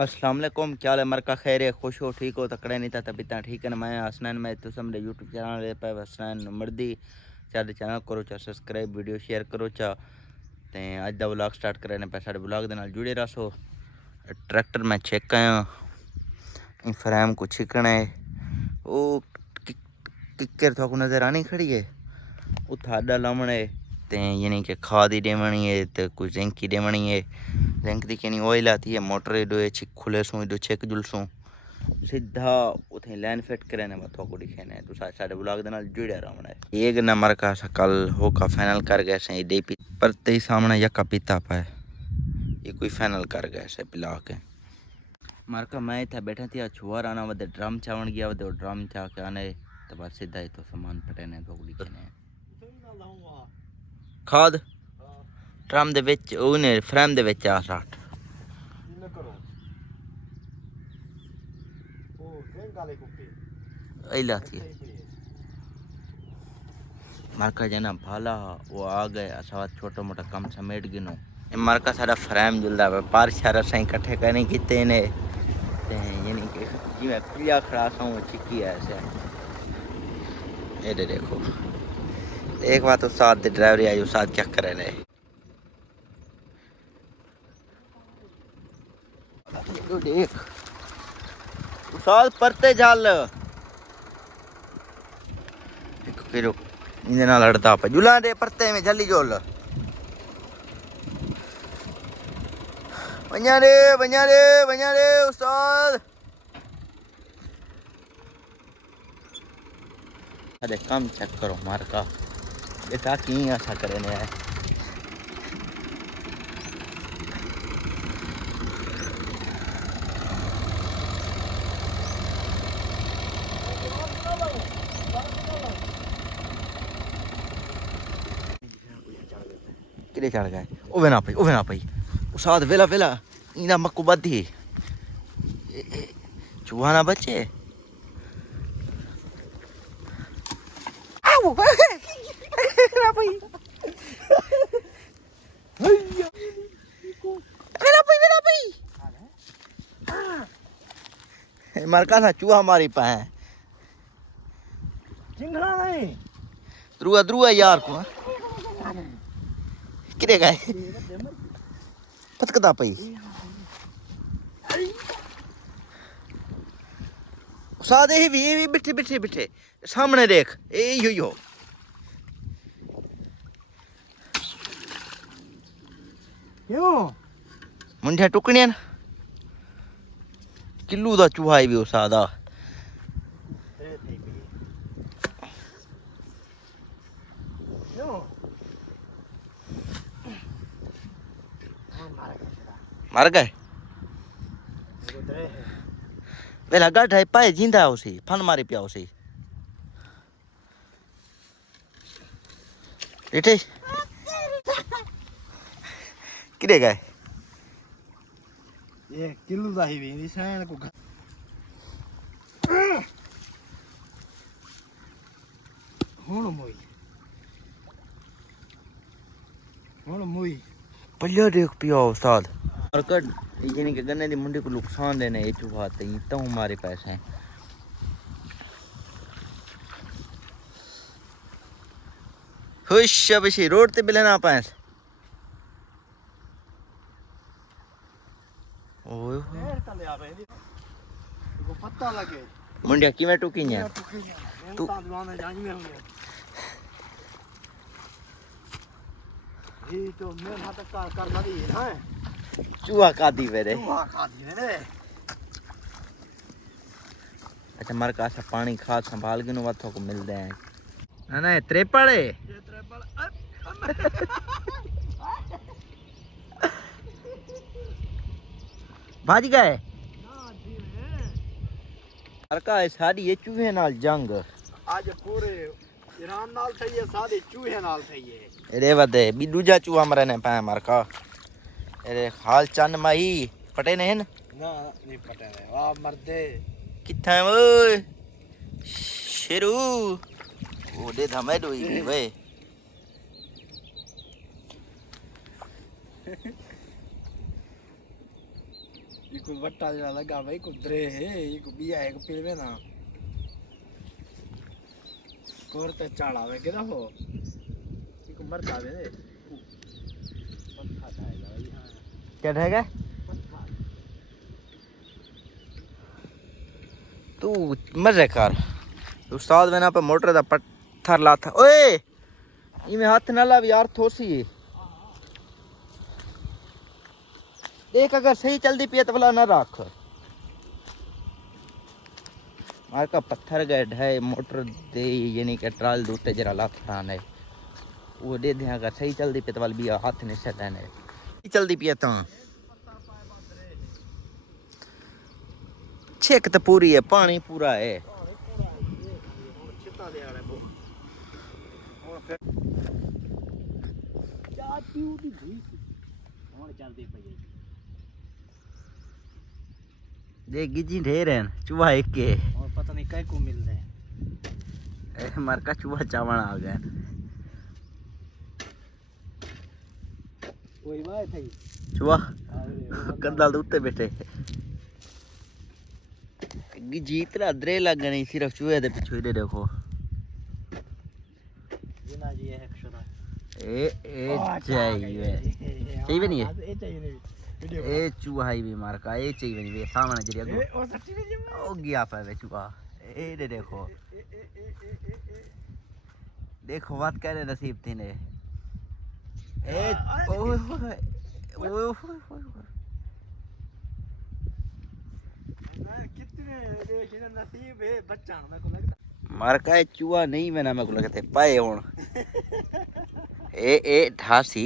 अस्सलाम वालेकुम, क्या हाल है? मरका खैर है, खुश हो, ठीक हो, तकड़े नहीं था तबीयत ठीक है। मैं हसनैन, मैं तो मेरे यूट्यूब चैनल पे हसनैन मर्दी साढ़े चैनल करो चा सब्सक्राइब, वीडियो शेयर करो चा। ते अज दा व्लॉग स्टार्ट करने पे साढ़े व्लॉग दे नाल जुड़े रहो। ट्रैक्टर मैं चेक आया फ्रेम को छिकना है वो किक्कर थोक नज़र आनी खड़ी है वो थाडा लामना है। ते यानी कि खाद ही देवनी है तो कुछ जिंक ही देवनी है। जिंक दी कहनी ऑयल आती है मोटर एडो छिक खुले सूँ एडो छिक जुलसूँ सीधा उथे लाइन फिट करने में थोको दिखेने है। तो साडे ब्लॉग दे नाल जुड़े रहना है। एक नंबर का कल हो का फाइनल कर गए से डीपी पर ते सामने यका पिता पाए ये कोई फाइनल कर गए से पिला के मारका मैं था बैठा थी छुआर आना वदे ड्रम चावण गया वदे ड्रम चा के आने तो बस सीधा ही तो सामान पटेने थोको दिखेने खाद ड्रम दे विच ओने फ्रेम दे विच आ साठ इला थी मारका जना भाला वो आ गए असा छोटा मोटा काम समेट गिनो मारका सारा फ्रेम जुलदा है पार सारा सही इकट्ठे करने किते ने यानी कि जिवें खुलिया खड़ा सा चिक्की है ऐसे ये देखो एक बात उस्ताद दे ड्राइवर आई उस्ताद क्या करे ने देख उस्ताद परते जाल फिर इनके नाल लड़ता पे जुला दे परते में जल्दी जोल बन्या रे उस्ताद अरे कम चेक करो मार का बेटा की ऐसा करे ने है किरे चढ़ गए ओवे ना पई उस्ताद वेला वेला इना मक्कू बद्धी चूहा ना बचे आओ वेला पई मरका था चूहा मारी पाए चिंगड़ा नहीं द्रुआ यार को किरे गए पतकदा पई सादे ही भी बिठे सामने देख ए यो क्यों मुंडे टुकने किल्लू दा चूहा ही भी सादा मर गए वेला गाढ़ा पाए जिंदा उसी फन मारी पिया उसी बेटे किरे गए ये किल्लू दा ही भी निशान को हुन मोई पल्ले देख पिया उस्ताद और यानी कि गन्ने दी मुंडी को नुकसान देने ये चूहा ते तो हमारे पैसे हैं खुश बशी रोड ते बिले ना पैस ओए तले आ रही को पता लगे मुंडिया किवें टुकी है तू दीवाना जानी में होंगे ये तो मैं हाथ कर मरी है चूहा कादी वेरे चूहा खादी है अच्छा मर का सा पानी खाद संभाल के नु वाथों को मिलदे हैं ना त्रेपड़ है ये ट्रेपल भाज गए मरका है साडी ये चूहे नाल जंग आज पूरे ईरान नाल थई है सादे चूहे नाल थई है रे वदे बी दूजा चूहा मरने पाए मरका अरे हाल चन माई पटे ने ना नहीं पटे ने वाह मर्दे किथा है ओए शेरू ओदे धमे दोई गई वे इको बट्टा जरा लगा भाई को द्रे है इको बिया है को पिलवे ना कोरते चाड़ावे के हो इको मरता वे रे पत्था खाएगा भाई हां क्या रहेगा तू मजे कर उस्ताद मैंने पे मोटर दा पत्थर लाथा ओए इमे हाथ ना ला यार थोसी देख अगर सही चलती पिए तो वाला ना रख मार का पत्थर गड है मोटर दे यानी कि ट्राल दूते जरा लाथा ने वो दे दे अगर सही चलती पिए तो वाल भी हाथ नहीं से देने चलती पिए तो छेक तो पूरी है पानी पूरा है देख गिजी ढेर है चूहा एक के और पता नहीं कई को मिल रहे मार का चूहा चावण आ गया कोई बात है चूहा कंधाल उत्ते बैठे गिजी इतना दरे लग नहीं सिर्फ चूहे दे पीछे ही देखो जिना जी है अक्षरा ए चाहिए चाहिए नहीं है ए चाहिए नहीं ए चूहा ही भी मार का ए चाहिए नहीं वे सामने जरिया ए ओ सच्ची में जी ओ गया पे वे चूहा ए दे देखो देखो बात करे नसीब थी ने ए ओए ओए कितने देखिए नसीब है बच्चा मेरे को लगता मार का चूहा नहीं मैंने मेरे को लगते पाए हुन ए ठासी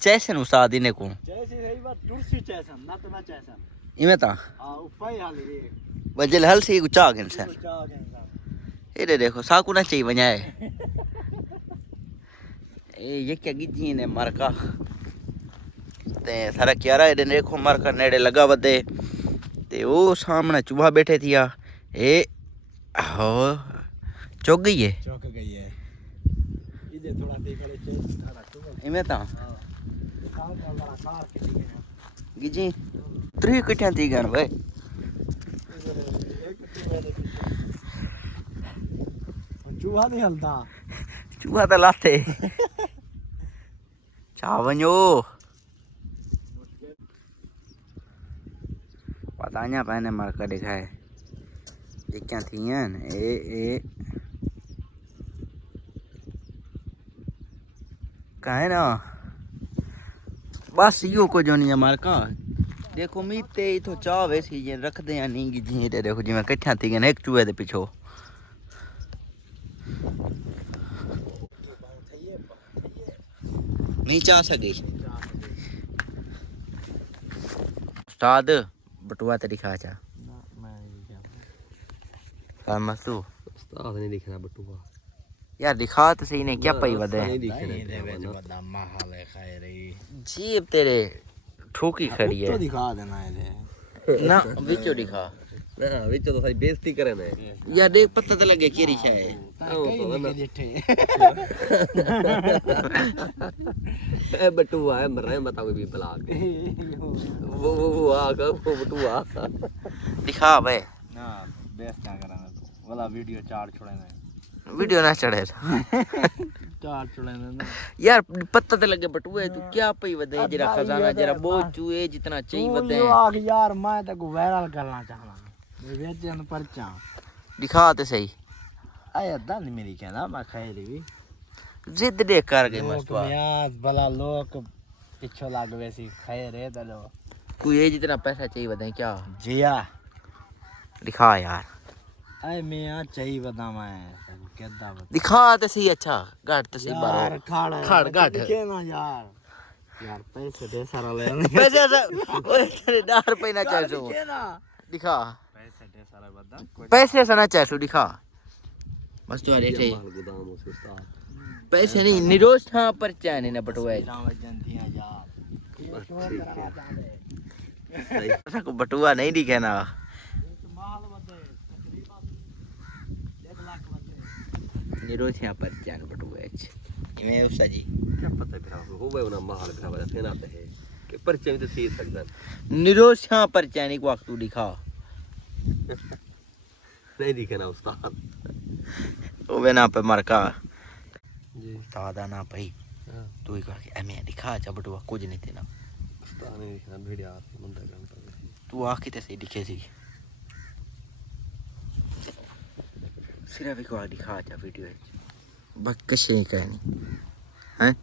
चैसन उसादी ने को जैसे सही बात टुरसी चैसन ना तो ना चैसन इमे ता हां उपाय हाल रे वजल हल सी गुचा गन सर चा गंगा ए दे देखो साकू ना चाहिए वजाए ए ये क्या गिजी ने मार का ते सारा क्यारा ए देखो मार का नेड़े लगा बदे ते ओ सामने चूहा बैठे थिया ए हो चौक गई है इधर थोड़ा देखले चेक थारा चुप इमे ता हां काम वाला कार के लिए गिजी त्रि कठिया थी गन भाई चूहा नहीं हलता चूहा तो लाते चावनो पता냐 पहने मार का दिखाए ये क्या थी यान ए कहे ना बस यो को जो नहीं मार का देखो मीते इथो चाह वैसी ये रख दे या नहीं जी दे देखो जी मैं कट्ठा थी गन एक चूहे दे पिछो नहीं चाह सके उस्ताद बटुआ ते दिखा चा ना मैं क्या कर मस्तू उस्ताद नहीं दिखना बटुआ यार दिखा तो सही नहीं क्या पई वदे नहीं दिखना दे वेज बदा महल है खैरी जीब तेरे ठोकी खड़ी तो है दिखा देना है ना विचो दिखा ना विच तो सारी बेइज्जती करे ने यार देख पता तो लगे केरी छा है ए बटुआ है मर रहे बताओ भी भला वो आ का वो बटुआ दिखा बे ना बेस क्या कराना वाला वीडियो चार छोड़े ने वीडियो ना चढ़े चार छोड़े ने यार पता तो लगे बटुए तू क्या पई वदे जरा खजाना जरा बहुत चूहे जितना चाहिए वदे आग यार मैं तो वायरल करना चाहना वेचन परचा दिखा तो सही आया दन मेरी कहना मैं खैरी भी जिद देख कर गए मस्तवा मियाज भला लोग पिछो लाग वैसी खैर है तो तू ये जितना पैसा चाहिए वदे क्या जिया दिखा यार अरे मियां चाहिए बता मैं केदा बता दिखा तो सही अच्छा गाट तो सही यार बार खाड़ गाट के ना यार पैसे दे सारा ले पैसे ओए तेरे 10 रुपए ना चाहसो के ना दिखा पैसे दे सारा बता पैसे से ना चाहसो दिखा बस तो अरे थे माल गोदाम हो उस्ताद पैसे नहीं निरोज था पर चाहने ना बटुआ जनतियां यार ऐसा को बटुआ नहीं दिखे ना माल बदे तकरीबन 1 लाख बदे निरोज यहाँ पर चाहने बटुआ मैं उसा जी क्या पता है हो वो ना माल खराब है फेना पे है परचे भी तो थी सकता निरोशा पर चैनिक वक्त तू दिखा नहीं दिखे ना उस्ताद ओवे ना पे मरका जी उस्ताद ना भाई हाँ तू ही कह के एमे दिखा जा बटुआ कुछ नहीं थे ना उस्ताद नहीं दिखना वीडियो आती मंदा घंटा तू आके ते सही दिखे सी सिर्फ एक बार दिखा जा वीडियो बस कशे ही कहनी हैं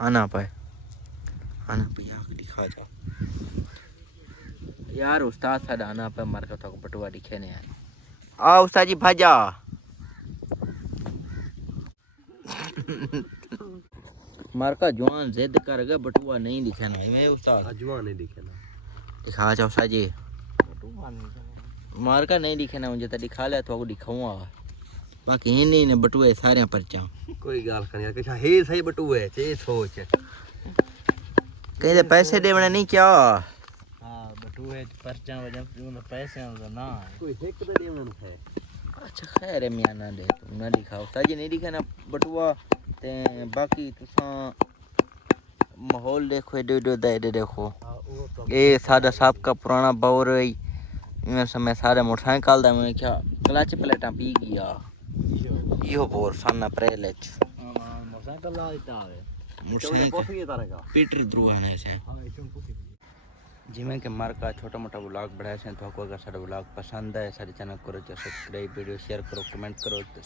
आना पाए आना पे आके दिखा जा यार उस्ताद साडा आना पे मर का तो बटुआ दिखे ने यार आ उस्ताद जी भाजा मार का जवान जिद कर गया बटुआ नहीं दिखे ना मैं उस्ताद अजवा नहीं दिखे ना दिखा जा उस्ताद जी मार का नहीं दिखे ना मुझे तो दिखा ले तो दिखाऊंगा बाकी ही नहीं ने बटुए सारे परचा कोई गाल करनी यार कछा हे सही बटुए चे सोच कहते पैसे देवने नहीं क्या हाँ बटुए परचा वजह पैसे ना कोई एक तो नहीं उन्होंने है अच्छा खैर है मियां ना दे तुम ना दिखाओ उस्ताद जी नहीं दिखे ना बटुआ ते बाकी तुसा माहौल देखो दे देखो ये सादा साहब का पुराना बौर है इनमें समय सारे मोटरसाइकिल दा मैं क्या क्लच प्लेटा पी गया यो बोर साना प्रेलेच मोटरसाइकिल ला देता है मोटरसाइकिल पीटर द्रुआ ने से हाँ इसमें पूछी जिमें कि मार का छोटा मोटा व्लॉग बढ़ाया से तो आपको अगर सारा व्लॉग पसंद है सारे चैनल करो सब्सक्राइब वीडियो शेयर करो कमेंट करो तो